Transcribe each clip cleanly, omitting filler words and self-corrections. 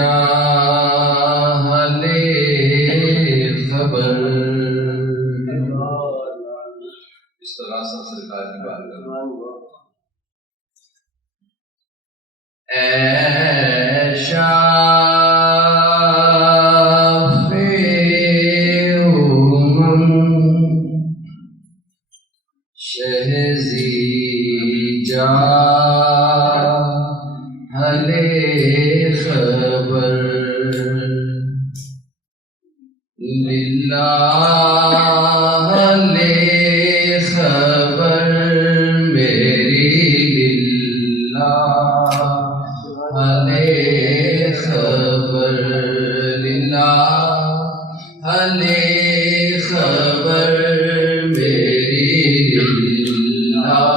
جاہلِ خبر. اس طرح سے سرکار کی بات کروں. اے شافع امم شہزی جاہلِ خبر. للہ خبر میری للہ خبر. للہ خبر میری للہ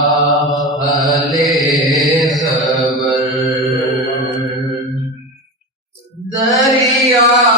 خبر. دریا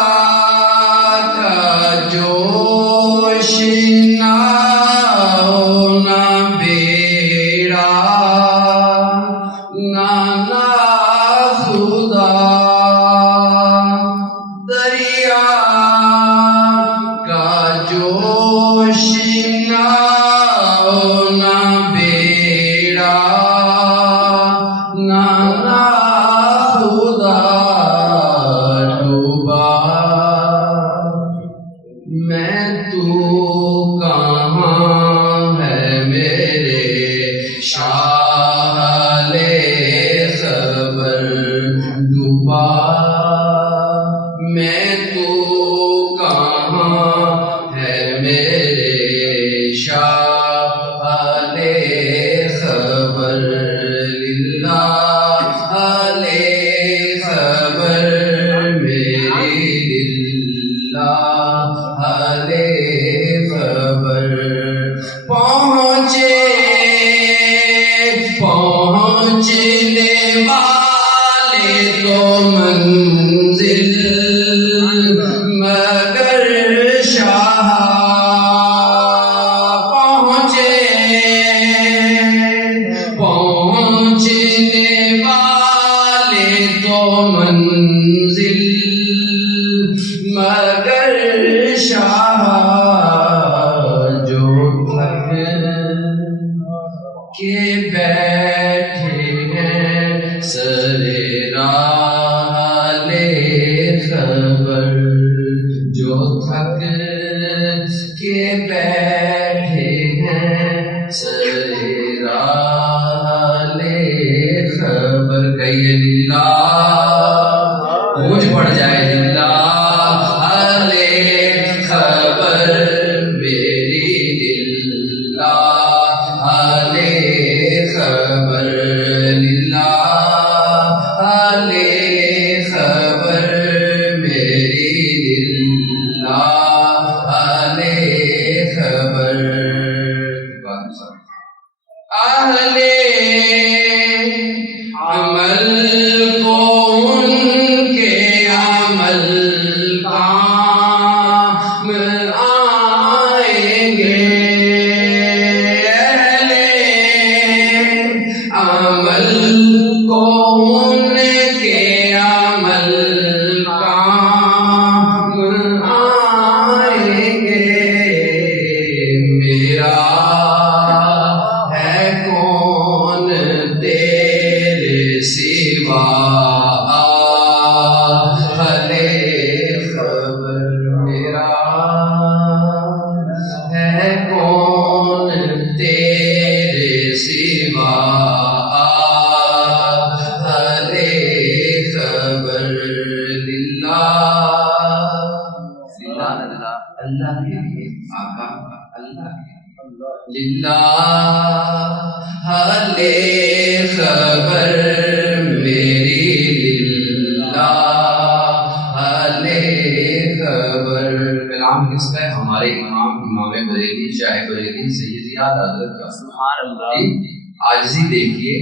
عاجزی دیکھیے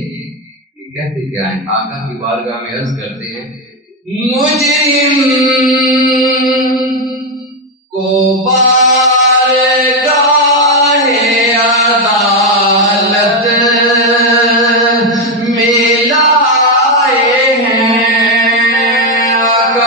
کہ کہتے کیا ہیں. آقا کی بارگاہ میں عرض کرتے ہیں مجرم کو بارگاہ عدالت میں لائے ہیں. آقا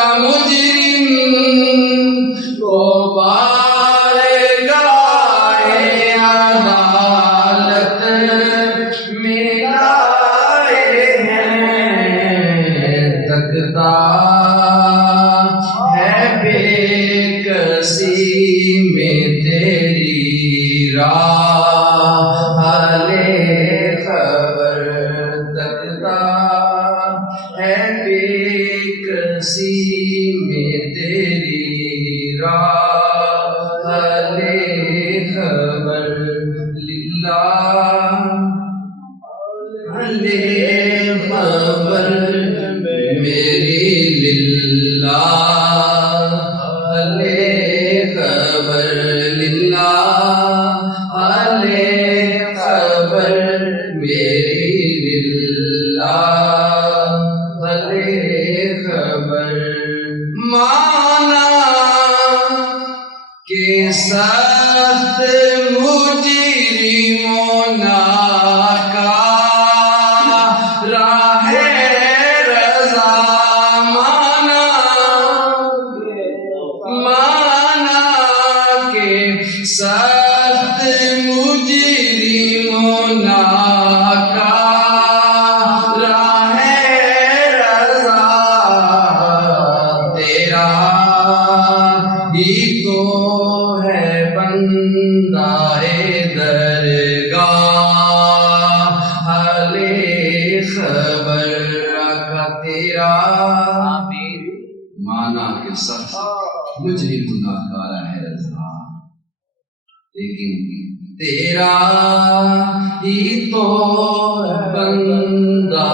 لے خبر میری للہ لے خبر للہ لے خبر میری للہ لے خبر مانا کہ سخت مجرموں کا راہ رضا مانا کہ سخت مجرموں کا راہ رضا تیرا ہی تو ہے بندہ درگاہ لے خبر کا تیرا مانا کہ سخت مجرم گناہگار ہے رضا لیکن تیرا ہی تو بندہ